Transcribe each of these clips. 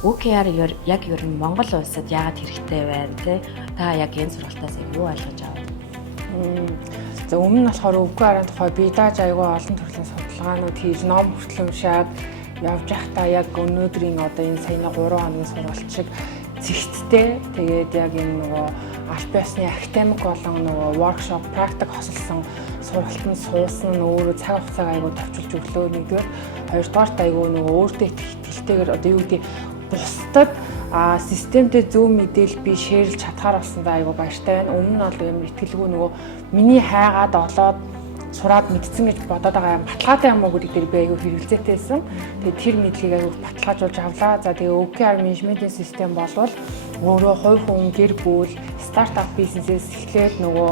OKR яг ер нь Монгол улсад яагаад хэрэгтэй байна те? Та яг энэ сургалтаас юу ойлгож авав? За өмнө нь болохоор OKR-ын тухай би дааж аягүй олон төрлийн судалгаанууд хийж ном хүртэл уншаад явж байхдаа яг өнөөдрийн одоо энэ саяны 3 хоногийн сургалт шиг зэгцтэй тэгээд яг энэ нөгөө аль биесны академик болон нөгөө workshop практик хосолсон сургалтанд суусан нь өөрөө цаг хугацааг аягүй товчилж өглөө нэгдүгээр хоёрдугаарт аягүй нөгөө өөртөө ихтэйгээр одоо юу гэдэг бусдад системтэй зөв мэдээлэл би шеэрлж чадхаар болсондоо аягүй баяртай байна. Өмнө нь бол юм итгэлгүй нөгөө миний хайгаад олоод сураад мэдсэн гэж бодоод байгаа юм баталгаатай юм уу гэдэг дээр би аягүй хэрэгэлзээтэйсэн. Тэгээд тэр мэдлэгийг аягүй баталгаажуулж авлаа. За тэгээ OKR менежментийн систем болвол өөрөө хувь хүн гэр бүл стартап бизнесээс эхлээд нөгөө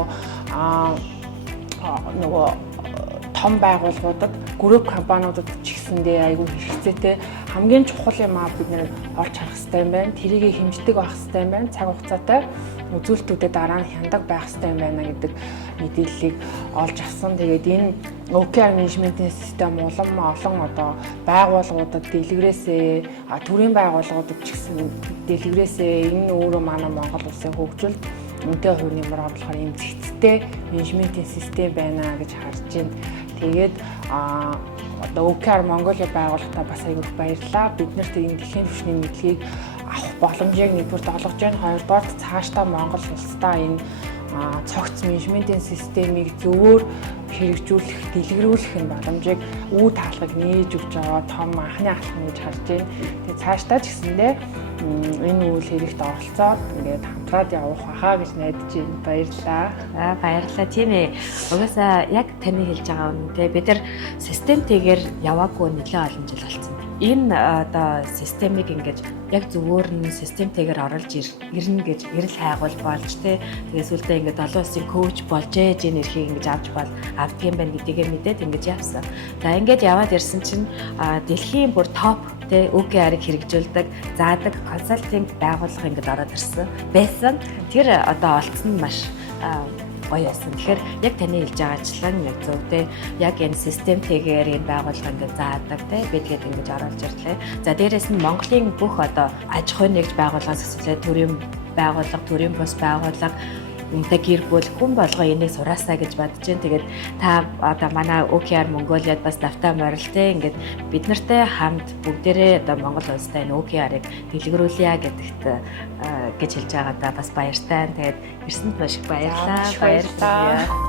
том байгууллагуудад групп компаниудад ч гэсэндээ аягүй хэрэгцээтэй хамгийн чухал юм аа бид нэр олж харах хэрэгтэй юм байна. Тэрийг хэмждэг байх хэрэгтэй юм байна. Цаг хугацаатай үзүүлэлтүүдэд дараа нь хяндаг байх хэрэгтэй юм байна гэдэг мэдээллийг олж авсан. Тэгээд энэ OKR менежментийн систем олон одоо байгууллагуудад дэлгэрээсээ төрийн байгууллагуудад ч гэсэн дэлгэрээсээ энэ өөрөө манай Монгол улсын хөгжилд үнэтэй хувь нэмэр оруулахаар юм зэгцтэй менежментийн систем байна гэж харж байна. Тэгээд одоо OKR Mongolia байгууллагатаа бас аягүй баярлалаа. Бид нарт энэ дэлхийн түвшний мэдлэгийг авах боломжийг нэгдүгээр олгож байна. Хоёрдугаар цаашдаа Монгол улсдаа энэ цогц менежментийн системийг зөвөр хэрэгжүүлэх, дэлгэрүүлэх нь боломжийг үе таалгыг нээж өгч байгаа том анхны алхам гэж харж байна. Тэгээд цаашдаа ч гэсэндээ энэ үйл хэрэгт оролцоод ингээд хамтраад явах байхаа гэж найдаж байна. Баярлалаа. Баярлалаа. Тийм ээ. Угаасаа яг таны хэлж байгаа юм те бид нар системтэйгээр яваагүй нэлээд олон жил болсон. Энэ одоо системийг ингээд яг зөвөр нь системтэйгээр оруулж ирнэ гэж эрэл хайгуул болж те тэгээс үлдээ ингээд олон улсын коуч болж ээж энэ эрхийг ингээд авч авдгийм байна гэдгийг мэдээд ингээд явсан. За ингээд яваад ирсэн чинь дэлхийн бүр топ те OKR-ыг хэрэгжүүлдэг, заадаг консалтинг байгууллага ингээд ороод ирсэн байсан. Тэр одоо олцсон нь маш гоё байсан. Тэгэхээр яг таны хэлж байгаачлан яг зөв те яг энэ системтэйгээр энэ байгууллага ингээд заадаг те бидгээд ингэж оруулж ирлээ. За дээрэс нь Монголын бүх одоо аж ахуйн нэгж байгууллагаас эхлээд төрийн байгууллага, төрийн бус байгууллага тэг гэр бүл хүн болго энийг сураасаа гэж бодож байна. Тэгээд та одоо манай OKR Mongoliad бас давтаа морилтэй ингээд бид нартай хамт бүгдээрээ одоо Монгол улстай энэ OKR-ыг дэлгэрүүлье гэдэгт гэж хэлж байгаадаа бас баяртай. Тэгээд ирсэнд маш их баярлалаа. Баярлалаа.